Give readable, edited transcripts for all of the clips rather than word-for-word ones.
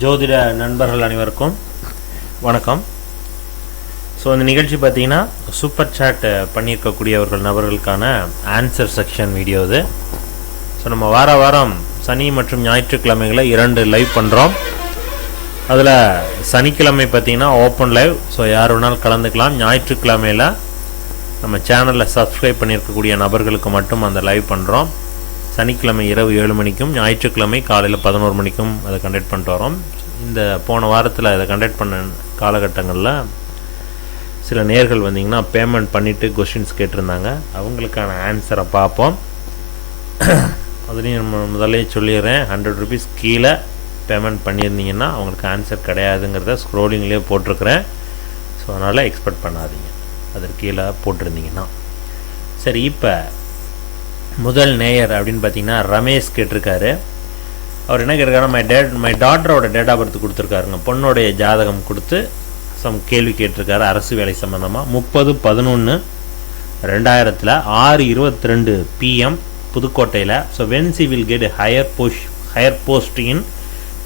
ஜோதிட நண்பர்கள் அனைவருக்கும் வணக்கம். ஸோ இந்த நிகழ்ச்சி பார்த்தீங்கன்னா சூப்பர் சாட் பண்ணியிருக்கக்கூடியவர்கள் நபர்களுக்கான ஆன்சர் செக்ஷன் வீடியோ இது. ஸோ நம்ம வாரம் சனி மற்றும் ஞாயிற்றுக்கிழமைகளை 2 லைவ் பண்ணுறோம். அதில் சனிக்கிழமை பார்த்தீங்கன்னா ஓப்பன் லைவ், ஸோ யார் வேணாலும் கலந்துக்கலாம். ஞாயிற்றுக்கிழமையில் நம்ம சேனலில் சப்ஸ்கிரைப் பண்ணியிருக்கக்கூடிய நபர்களுக்கு மட்டும் அந்த லைவ் பண்ணுறோம். சனிக்கிழமை இரவு 7 மணிக்கும் ஞாயிற்றுக்கிழமை காலையில் 11 மணிக்கும் அதை கண்டக்ட் பண்ணிட்டு வரோம். இந்த போன வாரத்தில் அதை கண்டக்ட் பண்ண காலகட்டங்களில் சில நேர்கள் வந்தீங்கன்னா பேமெண்ட் பண்ணிவிட்டு கொஷின்ஸ் கேட்டிருந்தாங்க. அவங்களுக்கான ஆன்சரை பார்ப்போம். அதுலேயும் நம்ம முதலே சொல்லிடுறேன், 100 ருபீஸ் கீழே பேமெண்ட் பண்ணியிருந்தீங்கன்னா அவங்களுக்கு ஆன்சர் கிடையாதுங்கிறத ஸ்க்ரோலிங்லேயே போட்டிருக்கிறேன். ஸோ அதனால் எக்ஸ்பெக்ட் பண்ணாதீங்க அதற்கு கீழே போட்டிருந்தீங்கன்னா. சரி, இப்போ முதல் நேயர் அப்படின்னு பார்த்தீங்கன்னா ரமேஷ் கேட்டிருக்காரு. அவர் என்ன கேட்டிருக்காருன்னா மை டாட்டரோட டேட் ஆஃப் பர்த் கொடுத்துருக்காருங்க. பொண்ணுடைய ஜாதகம் கொடுத்து சம் கேள்வி கேட்டிருக்காரு அரசு வேலை சம்மந்தமாக. 30/11/2000 6:22 PM புதுக்கோட்டையில். So when C will get higher post in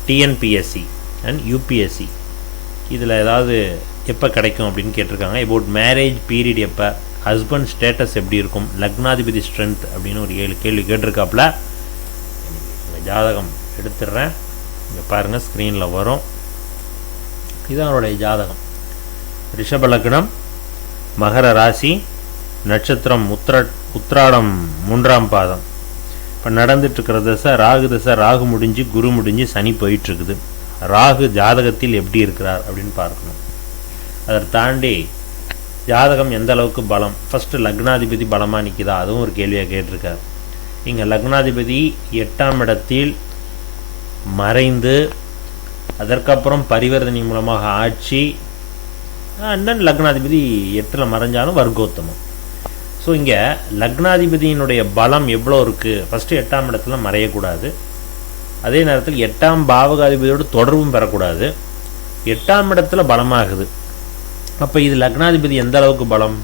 TNPSC and UPSC, இதில் ஏதாவது எப்போ கிடைக்கும் அப்படின்னு கேட்டிருக்காங்க. அபவுட் மேரேஜ் பீரியட் எப்போ, ஹஸ்பண்ட் ஸ்டேட்டஸ் எப்படி இருக்கும், லக்னாதிபதி ஸ்ட்ரென்த் அப்படின்னு ஒரு 7 கேள்வி கேட்டிருக்காப்புல. இந்த ஜாதகம் எடுத்துடுறேன், இங்கே பாருங்கள் ஸ்க்ரீனில் வரும். இது அவருடைய ஜாதகம். ரிஷப லக்னம், மகர ராசி, நட்சத்திரம் உத்திராடம் 3ஆம் பாதம். இப்போ நடந்துட்டுருக்கிற தசை ராகு தசை. ராகு முடிஞ்சு குரு முடிஞ்சு சனி போயிட்டுருக்குது. ராகு ஜாதகத்தில் எப்படி இருக்கிறார் அப்படின்னு பார்க்கணும். அதை தாண்டி ஜாதகம் எந்த அளவுக்கு பலம், ஃபஸ்ட்டு லக்னாதிபதி பலமாக நிற்கிதா, அதுவும் ஒரு கேள்வியாக கேட்டிருக்கார். இங்கே லக்னாதிபதி 8ஆம் இடத்தில் மறைந்து அதற்கப்புறம் பரிவர்த்தனை மூலமாக ஆட்சி, அண்ட் தென் லக்னாதிபதி 8ல் மறைஞ்சாலும் வர்க்கோத்தமம். ஸோ இங்கே லக்னாதிபதியினுடைய பலம் எவ்வளோ இருக்குது, ஃபஸ்ட்டு 8ஆம் இடத்துல மறையக்கூடாது. அதே நேரத்தில் 8ஆம் பாவகாதிபதியோடு தொடர்பும் பெறக்கூடாது. 8ஆம் இடத்துல பலமாகுது. அப்போ இது லக்னாதிபதி எந்த அளவுக்கு பலம்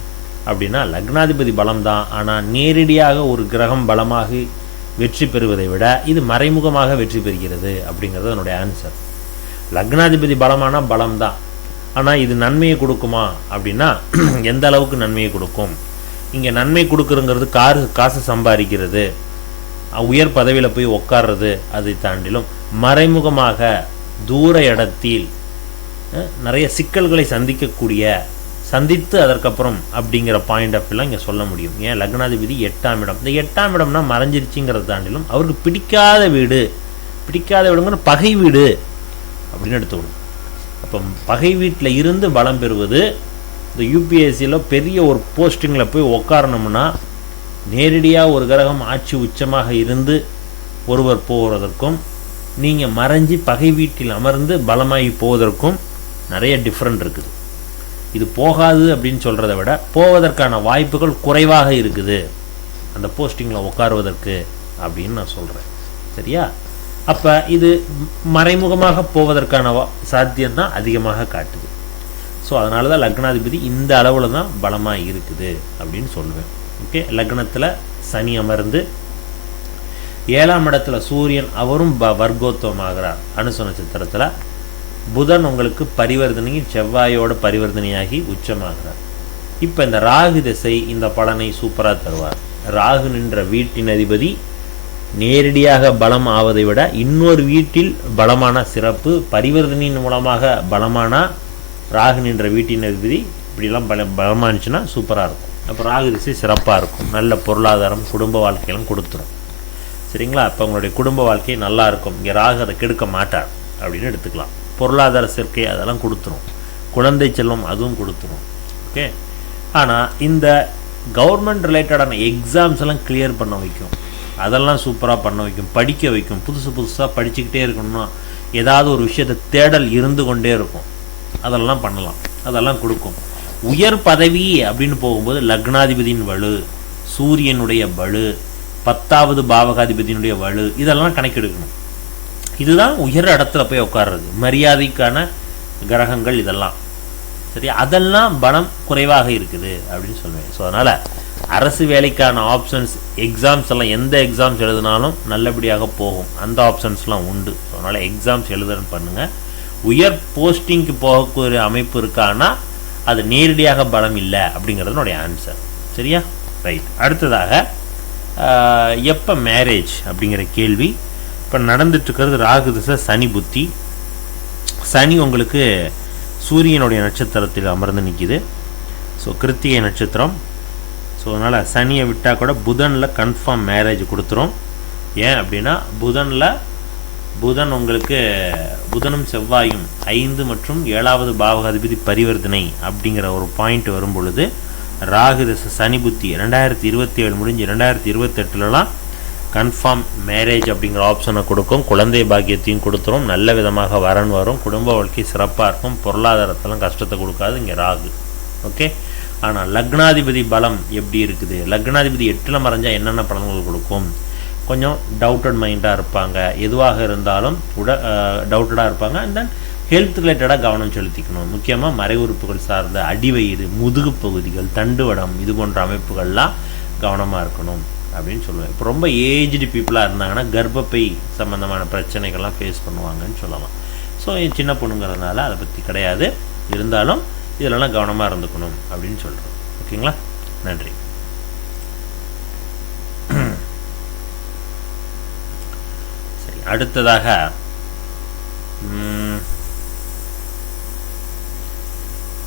அப்படின்னா, லக்னாதிபதி பலம் தான். ஆனால் நேரடியாக ஒரு கிரகம் பலமாக வெற்றி பெறுவதை விட இது மறைமுகமாக வெற்றி பெறுகிறது அப்படிங்கிறது என்னுடைய ஆன்சர். லக்னாதிபதி பலமான பலம் தான், ஆனால் இது நன்மையை கொடுக்குமா அப்படின்னா எந்த அளவுக்கு நன்மையை கொடுக்கும். இங்கே நன்மை கொடுக்குறங்கிறது காசு சம்பாதிக்கிறது, உயர் பதவியில் போய் உட்கார்றது, அதை தாண்டிலும் மறைமுகமாக தூர இடத்தில் நிறைய சிக்கல்களை சந்தித்து அதற்கப்புறம் அப்படிங்கிற பாயிண்ட் ஆஃப் வியூலாம் இங்கே சொல்ல முடியும். ஏன் லக்னாதிபதி 8ஆம் இடம். இந்த 8ஆம் இடம்னா மறைஞ்சிருச்சுங்கிறத தாண்டிலும் அவருக்கு பிடிக்காத வீடுங்கிற பகை வீடு அப்படின்னு எடுத்துக்கணும். அப்போ பகை வீட்டில் இருந்து பலம் பெறுவது, இந்த யூபிஎஸ்சியில் பெரிய ஒரு போஸ்டிங்கில் போய் உட்காரணும்னா நேரடியாக ஒரு கிரகம் ஆட்சி உச்சமாக இருந்து ஒருவர் போவதற்கும் நீங்கள் மறைஞ்சி பகை வீட்டில் அமர்ந்து பலமாகி போவதற்கும் நிறைய டிஃப்ரெண்ட் இருக்குது. இது போகாது அப்படின்னு சொல்கிறத விட போவதற்கான வாய்ப்புகள் குறைவாக இருக்குது அந்த போஸ்டிங்கில் உட்காருவதற்கு அப்படின்னு நான் சொல்கிறேன். சரியா? அப்போ இது மறைமுகமாக போவதற்கான சாத்தியம்தான் அதிகமாக காட்டுது. ஸோ அதனால தான் லக்னாதிபதி இந்த அளவில் தான் பலமாக இருக்குது அப்படின்னு சொல்லுவேன். ஓகே, லக்னத்தில் சனி அமர்ந்து 7ஆம் இடத்துல சூரியன், அவரும் வர்க்கோத்தமாகிறார் அனுச நட்சத்திரத்தில். புதன் உங்களுக்கு பரிவர்த்தனைக்கு செவ்வாயோட பரிவர்த்தனையாகி உச்சமாகிறார். இப்போ இந்த ராகு திசை இந்த பலனை சூப்பராக தருவார். ராகு நின்ற வீட்டின் அதிபதி நேரடியாக பலம் ஆவதை விட இன்னொரு வீட்டில் பலமான சிறப்பு, பரிவர்த்தனையின் மூலமாக பலமான ராகு நின்ற வீட்டின் அதிபதி இப்படிலாம் பலமாக இருந்துச்சுன்னா சூப்பராக இருக்கும். அப்போ ராகு திசை சிறப்பாக இருக்கும். நல்ல பொருளாதாரம், குடும்ப வாழ்க்கையெல்லாம் கொடுத்துரும். சரிங்களா? இப்போ உங்களுடைய குடும்ப வாழ்க்கை நல்லா இருக்கும். இங்கே ராகு அதை கெடுக்க மாட்டார் அப்படின்னு எடுத்துக்கலாம். பொருளாதார சேர்க்கை அதெல்லாம் கொடுத்துரும். குழந்தை செல்வம் அதுவும் கொடுத்துரும். ஓகே, ஆனால் இந்த கவர்மெண்ட் ரிலேட்டடான எக்ஸாம்ஸ் எல்லாம் கிளியர் பண்ண வைக்கும். அதெல்லாம் சூப்பராக பண்ண வைக்கும், படிக்க வைக்கும். புதுசாக படிச்சுக்கிட்டே இருக்கணும்னா ஏதாவது ஒரு விஷயத்தை தேடல் இருந்து கொண்டே இருக்கும். அதெல்லாம் பண்ணலாம், அதெல்லாம் கொடுக்கும். உயர் பதவி அப்படின்னு போகும்போது லக்னாதிபதியின் வலு, சூரியனுடைய வலு, 10வது பாவகாதிபதியினுடைய வலு, இதெல்லாம் கணக்கெடுக்கணும். இதுதான் உயர் இடத்துல போய் உட்கார்றது, மரியாதைக்கான கிரகங்கள் இதெல்லாம். சரி, அதெல்லாம் பலம் குறைவாக இருக்குது அப்படின்னு சொல்லுவேன். ஸோ அதனால் அரசு வேலைக்கான ஆப்ஷன்ஸ் எக்ஸாம்ஸ் எல்லாம் எந்த எக்ஸாம்ஸ் எழுதினாலும் நல்லபடியாக போகும், அந்த ஆப்ஷன்ஸ்லாம் உண்டு. ஸோ அதனால் எக்ஸாம்ஸ் எழுதுன்னு பண்ணுங்கள். உயர் போஸ்டிங்க்கு போகக்கூடிய அமைப்பு இருக்கான்னா அது நேரடியாக பலம் இல்லை அப்படிங்கிறது என்னுடைய ஆன்சர். சரியா? ரைட். அடுத்ததாக எப்போ மேரேஜ் அப்படிங்கிற கேள்வி. இப்போ நடந்துட்டுருக்கிறது ராகு திசை, சனி புத்தி. சனி உங்களுக்கு சூரியனுடைய நட்சத்திரத்தில் அமர்ந்து நிற்கிது. ஸோ கிருத்திகை நட்சத்திரம். ஸோ அதனால் சனியை விட்டால் கூட புதனில் கன்ஃபார்ம் மேரேஜ் கொடுத்துரும். ஏன் அப்படின்னா புதன் உங்களுக்கு புதனும் செவ்வாயும் 5 மற்றும் 7வது பாவகாதிபதி பரிவர்த்தனை அப்படிங்கிற ஒரு பாயிண்ட் வரும் பொழுது ராகு திசை சனி புத்தி 2027 முடிஞ்சு 2028லலாம் கன்ஃபார்ம் மேரேஜ் அப்படிங்கிற ஆப்ஷனை கொடுக்கும். குழந்தை பாக்கியத்தையும் கொடுத்துரும். நல்ல விதமாக வரன் வரும். குடும்ப வாழ்க்கை சிறப்பாக இருக்கும். பொருளாதாரத்தெல்லாம் கஷ்டத்தை கொடுக்காது இங்கே ராகு. ஓகே. ஆனால் லக்னாதிபதி பலம் எப்படி இருக்குது? லக்னாதிபதி 8ல் மறைஞ்சால் என்னென்ன பலன்கள் கொடுக்கும்? கொஞ்சம் டவுட்டட் மைண்டாக இருப்பாங்க. எதுவாக இருந்தாலும் டவுட்டடாக இருப்பாங்க. அண்ட் தென் ஹெல்த் ரிலேட்டடாக கவனம் செலுத்திக்கணும். முக்கியமாக மறை உறுப்புகள் சார்ந்த அடிவயிறு, முதுகு பகுதிகள், தண்டுவடம் இது போன்ற அமைப்புகள்லாம் கவனமாக இருக்கணும் அப்படின்னு சொல்லுவேன். இப்போ ரொம்ப ஏஜ்டு பீப்புளாக இருந்தாங்கன்னா கர்ப்பப்பை சம்மந்தமான பிரச்சனைகள்லாம் ஃபேஸ் பண்ணுவாங்கன்னு சொல்லலாம். ஸோ சின்ன பொண்ணுங்கிறதுனால அதை பற்றி கிடையாது. இருந்தாலும் இதிலெல்லாம் கவனமாக இருந்துக்கணும் அப்படின்னு சொல்கிறோம். ஓகேங்களா? நன்றி. சரி, அடுத்ததாக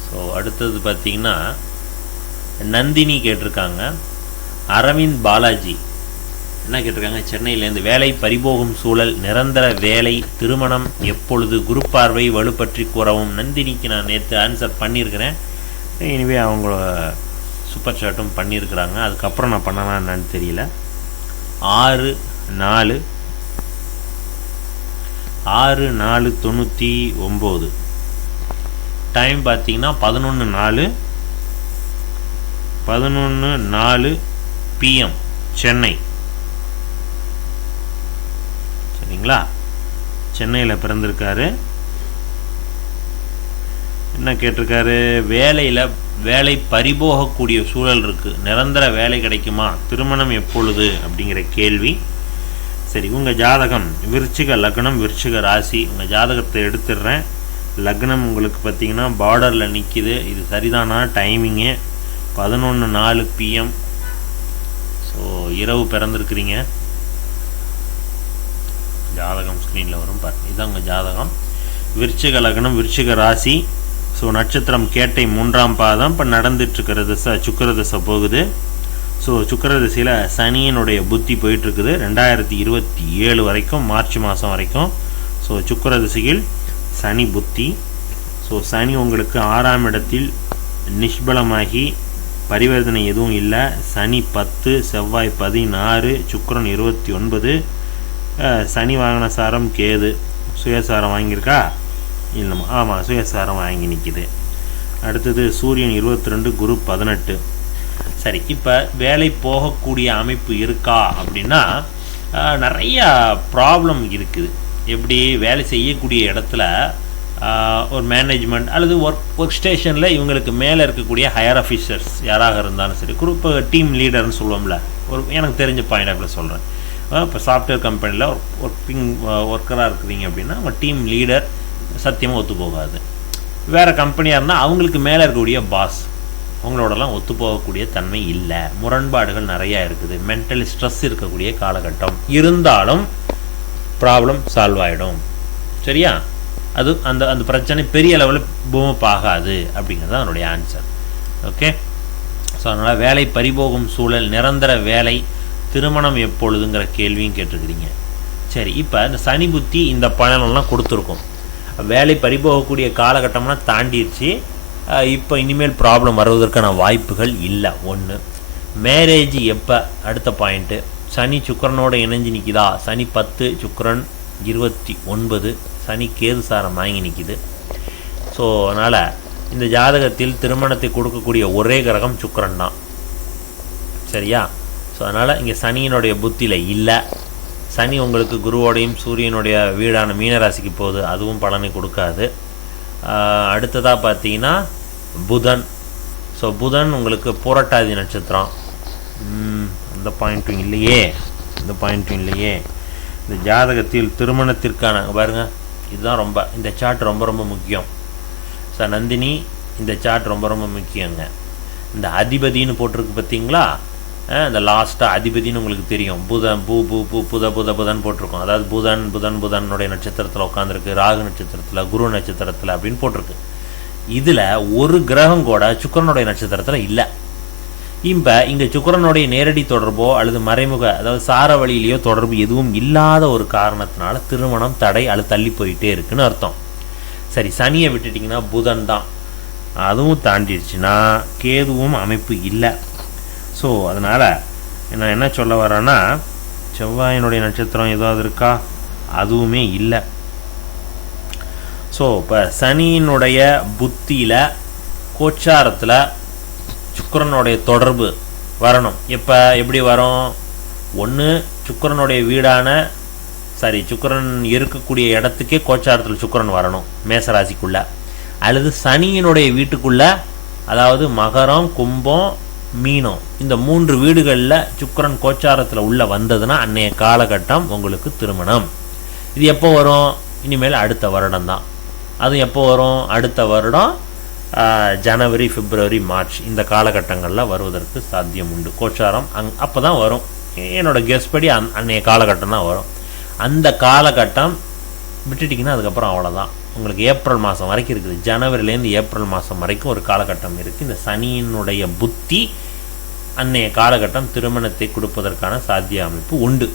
ஸோ அடுத்தது பார்த்திங்கன்னா நந்தினி கேட்டிருக்காங்க. அரவிந்த் பாலாஜி என்ன கேட்டிருக்காங்க? சென்னையிலேருந்து வேலை பறிபோகும் சூழல், நிரந்தர வேலை, திருமணம் எப்பொழுது, குரு பார்வை வலுப்பற்றி கூறவும். நந்தினிக்கு நான் நேற்று ஆன்சர் பண்ணியிருக்கிறேன். இனிவே அவங்க சூப்பர் சாட்டும் பண்ணியிருக்கிறாங்க. அதுக்கப்புறம் நான் பண்ணனா என்னன்னு தெரியல. 6/4/99 டைம் பார்த்தீங்கன்னா 11/4 PM சென்னை. சரிங்களா? சென்னையில் பிறந்திருக்காரு. என்ன கேட்டிருக்காரு? வேலை பறிபோகக்கூடிய சூழல் இருக்குது, நிரந்தர வேலை கிடைக்குமா, திருமணம் எப்பொழுது அப்படிங்கிற கேள்வி. சரி, உங்கள் ஜாதகம் விருச்சிக லக்னம், விருச்சிக ராசி. உங்கள் ஜாதகத்தை எடுத்துடுறேன். லக்னம் உங்களுக்கு பார்த்திங்கன்னா பார்டரில் நிற்கிது. இது சரிதானா? Timing 11/4 PM. ஸோ இரவு பிறந்திருக்கிறீங்க. ஜாதகம் ஸ்க்ரீனில் வரும் பாருங்க. இதுதான் உங்கள் ஜாதகம். விருச்சிக லக்னம், விருச்சிக ராசி. ஸோ நட்சத்திரம் கேட்டை 3ஆம் பாதம். இப்போ நடந்துட்டுருக்கிற திசை சுக்கிர திசை போகுது. ஸோ சுக்கிர திசையில் சனியினுடைய புத்தி போயிட்டுருக்குது 2027 வரைக்கும், மார்ச் மாதம் வரைக்கும். ஸோ சுக்கிர திசையில் சனி புத்தி. ஸோ சனி உங்களுக்கு 6ஆம் இடத்தில் நிஷ்பலமாகி பரிவர்த்தனை எதுவும் இல்லை. சனி 10, செவ்வாய் 16, சுக்கிரன் 29. சனி வாங்கின சாரம் கேது. சுயசாரம் வாங்கியிருக்கா? இல்லைம்மா. ஆமாம், சுயசாரம் வாங்கி நிற்கிது. அடுத்தது சூரியன் 22, குரு 18. சரி, இப்போ வேலை போகக்கூடிய அமைப்பு இருக்கா அப்படின்னா நிறையா ப்ராப்ளம் இருக்குது. எப்படி வேலை செய்யக்கூடிய இடத்துல ஒரு மேனேஜ்மெண்ட் அல்லது ஒர்க் ஸ்டேஷனில் இவங்களுக்கு மேலே இருக்கக்கூடிய ஹையர் ஆஃபீஸர்ஸ் யாராக இருந்தாலும் சரி, குரூப் டீம் லீடர்னு சொல்லுவோம்ல, எனக்கு தெரிஞ்ச பாயிண்ட் ஆஃப்ல சொல்கிறேன். இப்போ சாஃப்ட்வேர் கம்பெனியில் ஒர்க்கராக இருக்கிறீங்க அப்படின்னா அவங்க டீம் லீடர் சத்தியமாக ஒத்து போகாது. வேறு கம்பெனியாக இருந்தால் அவங்களுக்கு மேலே இருக்கக்கூடிய பாஸ் அவங்களோடலாம் ஒத்து போகக்கூடிய தன்மை இல்லை. முரண்பாடுகள் நிறையா இருக்குது. மென்டலி ஸ்ட்ரெஸ் இருக்கக்கூடிய காலகட்டம். இருந்தாலும் ப்ராப்ளம் சால்வ் ஆகிடும். சரியா? அது அந்த பிரச்சனை பெரிய லெவலில் பூமப் ஆகாது அப்படிங்கிறது தான் என்னுடைய ஆன்சர். ஓகே. ஸோ அதனால் வேலை பறிபோகும் சூழல், நிரந்தர வேலை, திருமணம் எப்பொழுதுங்கிற கேள்வியும் கேட்டிருக்கிறீங்க. சரி, இப்போ இந்த சனி புத்தி இந்த பலனெல்லாம் கொடுத்துருக்கோம். வேலை பறிபோகக்கூடிய காலகட்டம்லாம் தாண்டிடுச்சு. இப்போ இனிமேல் ப்ராப்ளம் வருவதற்கான வாய்ப்புகள் இல்லை. ஒன்று. மேரேஜ் எப்போ? அடுத்த பாயிண்ட்டு. சனி சுக்கிரனோட இணைஞ்சு நிற்கிதா? சனி 10, சுக்கிரன் 29, சனி கேது சாரம் வாங்கி நிற்கிது. ஸோ அதனால் இந்த ஜாதகத்தில் திருமணத்தை கொடுக்கக்கூடிய ஒரே கிரகம் சுக்கிரன் தான். சரியா? ஸோ அதனால் இங்கே சனியினுடைய புத்தியில் இல்லை. சனி உங்களுக்கு குருவோடையும் சூரியனுடைய வீடான மீனராசிக்கு போகுது, அதுவும் பலனை கொடுக்காது. அடுத்ததாக பார்த்தீங்கன்னா புதன். ஸோ புதன் உங்களுக்கு புரட்டாதி நட்சத்திரம். அந்த பாயிண்ட்டும் இல்லையே, இந்த பாயிண்ட்டும் இல்லையே. இந்த ஜாதகத்தில் திருமணத்திற்கான பாருங்கள், இதுதான் ரொம்ப, இந்த சார்ட் ரொம்ப ரொம்ப முக்கியம் சார் நந்தினி. இந்த சார்ட் ரொம்ப ரொம்ப முக்கியங்க. இந்த அதிபதினு போட்டிருக்கு பார்த்தீங்களா, இந்த லாஸ்ட்டாக அதிபதினு உங்களுக்கு தெரியும், புதன் புதன் போட்டிருக்கோம். அதாவது புதனுடைய நட்சத்திரத்தில் உட்காந்துருக்கு, ராகு நட்சத்திரத்தில், குரு நட்சத்திரத்தில் அப்படின்னு போட்டிருக்கு. இதில் ஒரு கிரகம் கூட சுக்கிரனுடைய நட்சத்திரத்தில் இல்லை. இப்போ இங்கே சுக்கிரனுடைய நேரடி தொடர்போ அல்லது மறைமுக, அதாவது சார வழியிலையோ தொடர்பு எதுவும் இல்லாத ஒரு காரணத்தினால திருமணம் தடை அல்லது தள்ளி போயிட்டே இருக்குன்னு அர்த்தம். சரி, சனியை விட்டுட்டிங்கன்னா புதன் தான், அதுவும் தாண்டிடுச்சுன்னா கேதுவும் அமைப்பு இல்லை. ஸோ அதனால் நான் என்ன சொல்ல வரேன்னா, செவ்வாயினுடைய நட்சத்திரம் ஏதாவது இருக்கா, அதுவுமே இல்லை. ஸோ இப்போ சனியினுடைய புத்தியில் கோச்சாரத்தில் சுக்கிரனுடைய தொடர்பு வரணும். எப்படி வரும்? ஒன்று சுக்கிரனுடைய வீடான சுக்கிரன் இருக்கக்கூடிய இடத்துக்கே கோச்சாரத்தில் சுக்கிரன் வரணும் மேசராசிக்குள்ளே, அல்லது சனியினுடைய வீட்டுக்குள்ளே, அதாவது மகரம், கும்பம், மீனம், இந்த 3 வீடுகளில் சுக்கிரன் கோச்சாரத்தில் உள்ளே வந்ததுன்னா அன்னைய காலகட்டம் உங்களுக்கு திருமணம். இது எப்போ வரும்? இனிமேல் அடுத்த வருடம் தான். அது எப்போ வரும்? அடுத்த வருடம் ஜனவரி, பிப்ரவரி, மார்ச் இந்த காலகட்டங்களில் வருவதற்கு சாத்தியம் உண்டு. கோச்சாரம் அப்போ தான் வரும். என்னோடய கெஸ் படி அன்னைய காலகட்டம் தான் வரும். அந்த காலகட்டம் விட்டுட்டிங்கன்னா அதுக்கப்புறம் அவ்வளோதான். உங்களுக்கு ஏப்ரல் மாதம் வரைக்கும் இருக்குது. ஜனவரிலேருந்து ஏப்ரல் மாதம் வரைக்கும் ஒரு காலகட்டம் இருக்குது. இந்த சனியினுடைய புத்தி அன்னைய காலகட்டம் திருமணத்தை கொடுப்பதற்கான சாத்திய அமைப்பு உண்டு.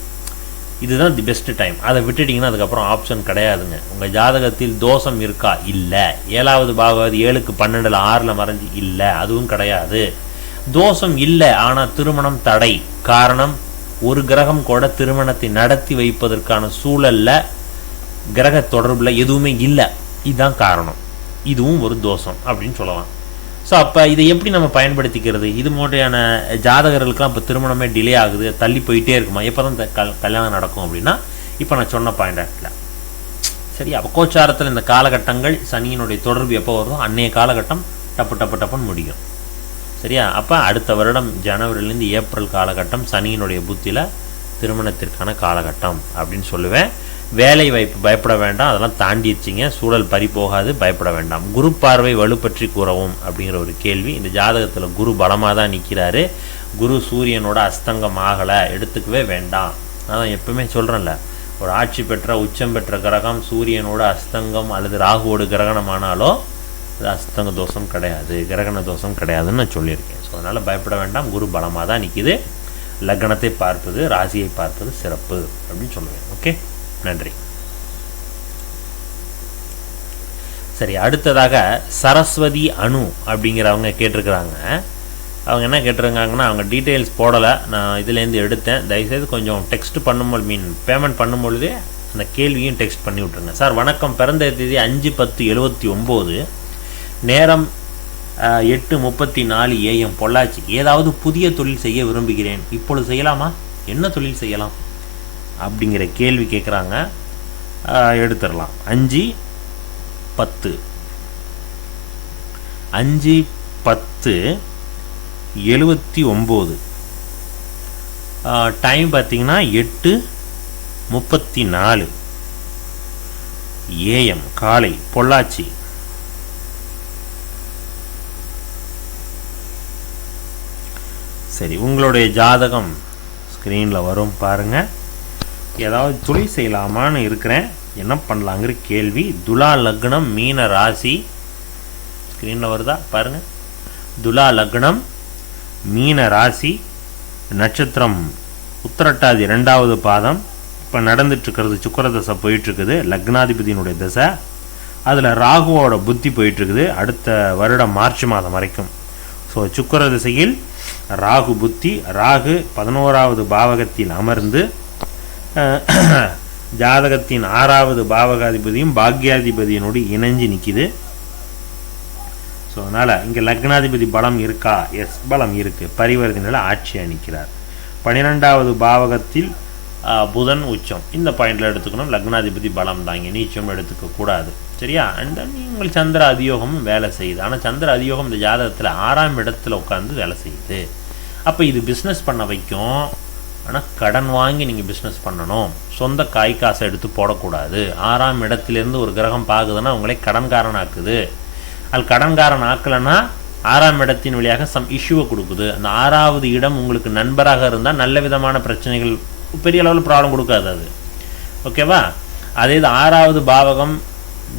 இதுதான் தி பெஸ்ட் டைம். அதை விட்டுட்டிங்கன்னா அதுக்கப்புறம் ஆப்ஷன் கிடையாதுங்க. உங்கள் ஜாதகத்தில் தோஷம் இருக்கா? இல்லை. 7வது பாவாவது 7க்கு 12ல் 6ல் மறைஞ்சி இல்லை, அதுவும் கிடையாது. தோஷம் இல்லை, ஆனால் திருமணம் தடை. காரணம், ஒரு கிரகம் கூட திருமணத்தை நடத்தி வைப்பதற்கான சூழலில் கிரக தொடர்பில் எதுவுமே இல்லை. இதுதான் காரணம். இதுவும் ஒரு தோஷம் அப்படின்னு சொல்லலாம். ஸோ அப்போ இதை எப்படி நம்ம பயன்படுத்திக்கிறது? இது மாதிரியான ஜாதகர்களுக்கெல்லாம் இப்போ திருமணமே டிலே ஆகுது, தள்ளி போயிட்டே இருக்குமா, எப்போ தான் கல்யாணம் நடக்கும் அப்படின்னா, இப்போ நான் சொன்ன பாயிண்ட் சரி. அப்போ கோச்சாரத்தில் இந்த காலகட்டங்கள் சனியினுடைய தொடர்பு எப்போ வருதோ அன்னைய காலகட்டம் டப்புன்னு முடியும். சரியா? அப்போ அடுத்த வருடம் ஜனவரிலேருந்து ஏப்ரல் காலகட்டம் சனியினுடைய புத்தியில் திருமணத்திற்கான காலகட்டம் அப்படின்னு சொல்லுவேன். வேலை வாய்ப்பு பயப்பட வேண்டாம், அதெல்லாம் தாண்டிடுச்சிங்க, சூழல் பறி போகாது, பயப்பட வேண்டாம். குரு பார்வை வலுப்பற்றி கூறவும் அப்படிங்கிற ஒரு கேள்வி. இந்த ஜாதகத்தில் குரு பலமாக தான் நிற்கிறாரு. குரு சூரியனோட அஸ்தங்கம் ஆகலை, எடுத்துக்கவே வேண்டாம். அதான் எப்பவுமே சொல்கிறேன்ல, ஒரு ஆட்சி பெற்ற உச்சம் பெற்ற கிரகம் சூரியனோட அஸ்தங்கம் அல்லது ராகுவோட கிரகணமானாலோ அது அஸ்தங்க தோஷம் கிடையாது, கிரகண தோஷம் கிடையாதுன்னு நான் சொல்லியிருக்கேன். ஸோ அதனால் பயப்பட வேண்டாம், குரு பலமாக தான் நிற்கிது. லக்னத்தை பார்ப்பது, ராசியை பார்ப்பது சிறப்பு அப்படின்னு சொல்லுவேன். ஓகே, நன்றி. சரி, அடுத்ததாக சரஸ்வதி அணு அப்படிங்கிறவங்க கேட்டிருக்கிறாங்க. அவங்க என்ன கேட்டிருக்காங்கன்னா, அவங்க டீட்டெயில்ஸ் போடலை, நான் இதுலேருந்து எடுத்தேன். தயவுசெய்து கொஞ்சம் டெக்ஸ்ட் பண்ணும்போது பேமெண்ட் பண்ணும்பொழுதே அந்த கேள்வியும் டெக்ஸ்ட் பண்ணி விட்ருங்க. சார் வணக்கம், பிறந்த தேதி 5/10/79, நேரம் 8:34 AM, பொள்ளாச்சி. ஏதாவது புதிய தொழில் செய்ய விரும்புகிறேன், இப்பொழுது செய்யலாமா? என்ன தொழில் செய்யலாம் அப்படிங்கிற கேள்வி கேட்குறாங்க. எடுத்துடலாம். 5/10/79, டைம் பார்த்திங்கன்னா 8:34 AM காலை, பொள்ளாச்சி. சரி, உங்களுடைய ஜாதகம் ஸ்க்ரீனில் வரும் பாருங்கள். ஏதாவது தொழில் செய்யலாமான்னு இருக்கிறேன், என்ன பண்ணலாங்கிற கேள்வி. துலா லக்னம், மீன ராசி. ஸ்க்ரீனில் வருதா பாருங்கள். துலா லக்னம், மீன ராசி, நட்சத்திரம் உத்திரட்டாதி 2வது பாதம். இப்போ நடந்துட்டுருக்கிறது சுக்கிர தசை போயிட்டுருக்குது, லக்னாதிபதியினுடைய தசை. அதில் ராகுவோட புத்தி போயிட்டுருக்குது அடுத்த வருடம் மார்ச் மாதம் வரைக்கும். ஸோ சுக்கிர திசையில் ராகு புத்தி. ராகு 11வது பாவகத்தில் அமர்ந்து ஜாதகத்தின் 6வது பாவகாதிபதியும் பாக்யாதிபதியினோடு இணைஞ்சு நிற்கிது. ஸோ அதனால் இங்கே லக்னாதிபதி பலம் இருக்கா? எஸ், பலம் இருக்குது. பரிவர்த்தனையில் ஆட்சியாக நிற்கிறார். 12வது பாவகத்தில் புதன் உச்சம். இந்த பாயிண்டில் எடுத்துக்கணும். லக்னாதிபதி பலம் தாங்க, நீச்சம் எடுத்துக்கக்கூடாது. சரியா? அண்ட் தென் உங்கள் சந்திர அதியோகமும் வேலை செய்யுது. ஆனால் சந்திர அதியோகம் இந்த ஜாதகத்தில் 6ஆம் இடத்துல உட்காந்து வேலை செய்யுது. அப்போ இது பிஸ்னஸ் பண்ண வைக்கும். ஆனால் கடன் வாங்கி நீங்கள் பிஸ்னஸ் பண்ணணும். சொந்த காசை எடுத்து போடக்கூடாது. 6ஆம் இடத்துலேருந்து ஒரு கிரகம் பார்க்குதுன்னா உங்களே கடன்காரன் ஆக்குது. அது கடன்காரன் ஆக்கலைன்னா 6ஆம் இடத்தின் வழியாக சம் இஷ்யூவை கொடுக்குது. அந்த 6வது இடம் உங்களுக்கு நண்பராக இருந்தால் நல்ல விதமான பிரச்சனைகள், பெரிய அளவில் ப்ராப்ளம் கொடுக்காது அது. ஓகேவா? அதே இது 6வது பாவகம்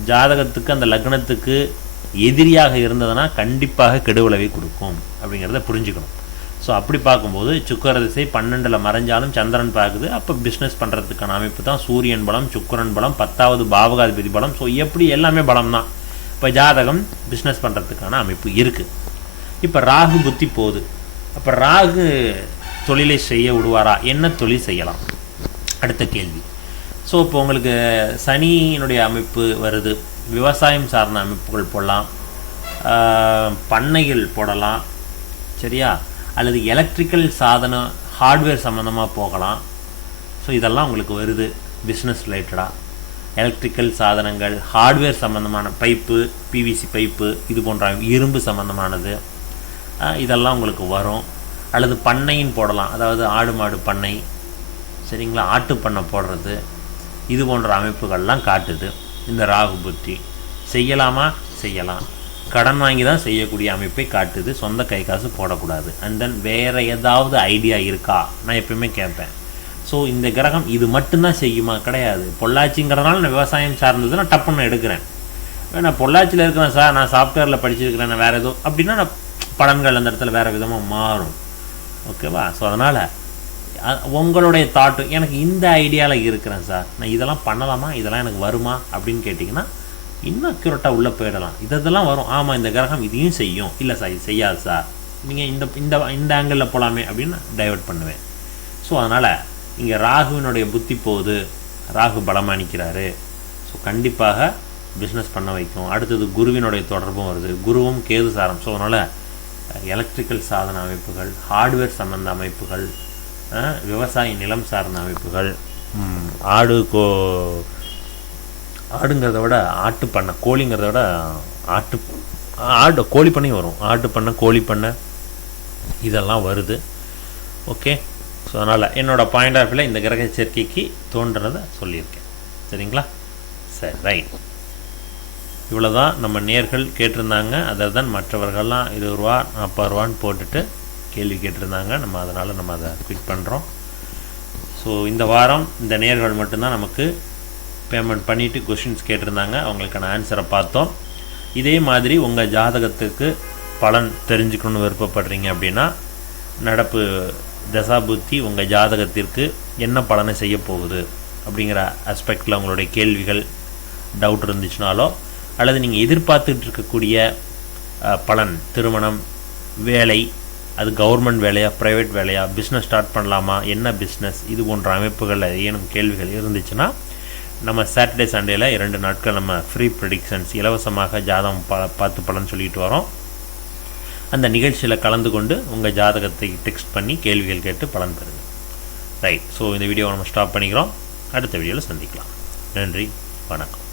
ஜாதகத்துக்கு அந்த லக்னத்துக்கு எதிரியாக இருந்ததுன்னா கண்டிப்பாக கெடுவிளைவை கொடுக்கும் அப்படிங்கிறத புரிஞ்சுக்கணும். ஸோ அப்படி பார்க்கும்போது சுக்கிர திசை 12ல் மறைஞ்சாலும் சந்திரன் பார்க்குது. அப்போ பிஸ்னஸ் பண்ணுறதுக்கான அமைப்பு தான் சூரியன் பலம், சுக்கிரன் பலம், 10வது பாவகாதிபதி பலம். ஸோ எப்படி எல்லாமே பலம் தான். இப்போ ஜாதகம் பிஸ்னஸ் பண்ணுறதுக்கான அமைப்பு இருக்குது. இப்போ ராகு புத்தி போகுது. அப்போ ராகு தொழிலை செய்ய விடுவாரா? என்ன தொழில் செய்யலாம்? அடுத்த கேள்வி. ஸோ இப்போ உங்களுக்கு சனியினுடைய அமைப்பு வருது. விவசாயம் சார்ந்த அமைப்புகள் போடலாம், பண்ணைகள் போடலாம், சரியா? அல்லது எலக்ட்ரிக்கல் சாதனம் ஹார்ட்வேர் சம்மந்தமாக போகலாம். ஸோ இதெல்லாம் உங்களுக்கு வருது பிஸ்னஸ் ரிலேட்டடாக. எலக்ட்ரிக்கல் சாதனங்கள், ஹார்ட்வேர் சம்மந்தமான பைப்பு, பிவிசி பைப்பு, இது போன்ற இரும்பு சம்மந்தமானது இதெல்லாம் உங்களுக்கு வரும். அல்லது பண்ணையின் போடலாம், அதாவது ஆடு மாடு பண்ணை, சரிங்களா? ஆட்டு பண்ணை போடுறது, இது போன்ற அமைப்புகள்லாம் காட்டுது. இந்த ராகு புத்தி செய்யலாமா? செய்யலாம். கடன் வாங்கி தான் செய்யக்கூடிய அமைப்பை காட்டுது. சொந்த காசு போடக்கூடாது. அண்ட் தென் வேறு ஏதாவது ஐடியா இருக்கா நான் எப்பயுமே கேட்பேன். ஸோ இந்த கிரகம் இது மட்டும்தான் செய்யுமா? கிடையாது. பொள்ளாச்சிங்கிறதுனால நான் விவசாயம் சார்ந்தது நான் டப்புன்னு எடுக்கிறேன். நான் பொள்ளாச்சியில் இருக்கிறேன் சார், நான் சாஃப்ட்வேரில் படிச்சிருக்கிறேன், நான் வேறு ஏதோ அப்படின்னா நான் பலன்கள் அந்த இடத்துல வேறு விதமாக மாறும். ஓகேவா? ஸோ அதனால் உங்களுடைய தாட்டு, எனக்கு இந்த ஐடியாவில் இருக்கிறேன் சார், நான் இதெல்லாம் பண்ணலாமா, இதெல்லாம் எனக்கு வருமா அப்படின்னு கேட்டிங்கன்னா இன்னும் அக்யூரேட்டாக உள்ளே போயிடலாம். இதெல்லாம் வரும். ஆமாம், இந்த கிரகம் இதையும் செய்யும். இல்லை சார், இது செய்யாது சார், நீங்கள் இந்த இந்த இந்த ஆங்கிளில் போகலாமே அப்படின்னு டைவர்ட் பண்ணுவேன். ஸோ அதனால் இங்கே ராகுவினுடைய புத்தி போகுது. ராகு பலமாக நிற்கிறாரு. ஸோ கண்டிப்பாக பிஸ்னஸ் பண்ண வைக்கும். அடுத்தது குருவினுடைய தொடர்பும் வருது. குருவும் கேது சாரம். ஸோ அதனால் எலக்ட்ரிக்கல் சாதன அமைப்புகள், ஹார்ட்வேர் சம்பந்த அமைப்புகள், விவசாய நிலம் சார்ந்த அமைப்புகள், ஆடுங்கிறத விட ஆட்டு பண்ணை, கோழிங்கிறத விட ஆடு கோழி பண்ணையும் வரும். ஆட்டு பண்ணை, கோழி பண்ணை இதெல்லாம் வருது. ஓகே. ஸோ அதனால் என்னோடய பாயிண்ட் ஆஃப் வியூவில் இந்த கிரக சேர்க்கைக்கு தோன்றதை சொல்லியிருக்கேன். சரிங்களா? சரி, ரைட். இவ்வளோ தான் நம்ம நேர்கள் கேட்டிருந்தாங்க. அதை தான் மற்றவர்கள்லாம் 20 ரூபா 40 ரூபான்னு போட்டுட்டு கேள்வி கேட்டிருந்தாங்க. நம்ம அதனால் நம்ம அதை குவிட் பண்ணுறோம். ஸோ இந்த வாரம் இந்த நேர்கள் மட்டும்தான் நமக்கு பேமெண்ட் பண்ணிவிட்டு கொஷின்ஸ் கேட்டிருந்தாங்க. அவங்களுக்கான ஆன்சரை பார்த்தோம். இதே மாதிரி உங்கள் ஜாதகத்துக்கு பலன் தெரிஞ்சுக்கணுன்னு விருப்பப்படுறீங்க அப்படின்னா நடப்பு தசாபுத்தி உங்கள் ஜாதகத்திற்கு என்ன பலனை செய்ய போகுது அப்படிங்கிற ஆஸ்பெக்டில் உங்களுடைய கேள்விகள், டவுட் இருந்துச்சுனாலோ, அல்லது நீங்கள் எதிர்பார்த்துட்டு இருக்கக்கூடிய பலன், திருமணம், வேலை, அது கவர்மெண்ட் வேலையா, ப்ரைவேட் வேலையா, பிஸ்னஸ் ஸ்டார்ட் பண்ணலாமா, என்ன பிஸ்னஸ், இது போன்ற அமைப்புகளில் ஏனும் கேள்விகள் இருந்துச்சுன்னா நம்ம சாட்டர்டே சண்டேயில் 2 நாட்கள் நம்ம ஃப்ரீ ப்ரெடிக்ஷன்ஸ், இலவசமாக ஜாதகம் பார்த்து பலன் சொல்லிட்டு வரோம். அந்த நிகழ்ச்சியில் கலந்து கொண்டு உங்கள் ஜாதகத்தை டெக்ஸ்ட் பண்ணி கேள்விகள் கேட்டு பலன் பெறுங்க. ரைட். ஸோ இந்த வீடியோவை நம்ம ஸ்டாப் பண்ணிக்கிறோம். அடுத்த வீடியோவில் சந்திக்கலாம். நன்றி, வணக்கம்.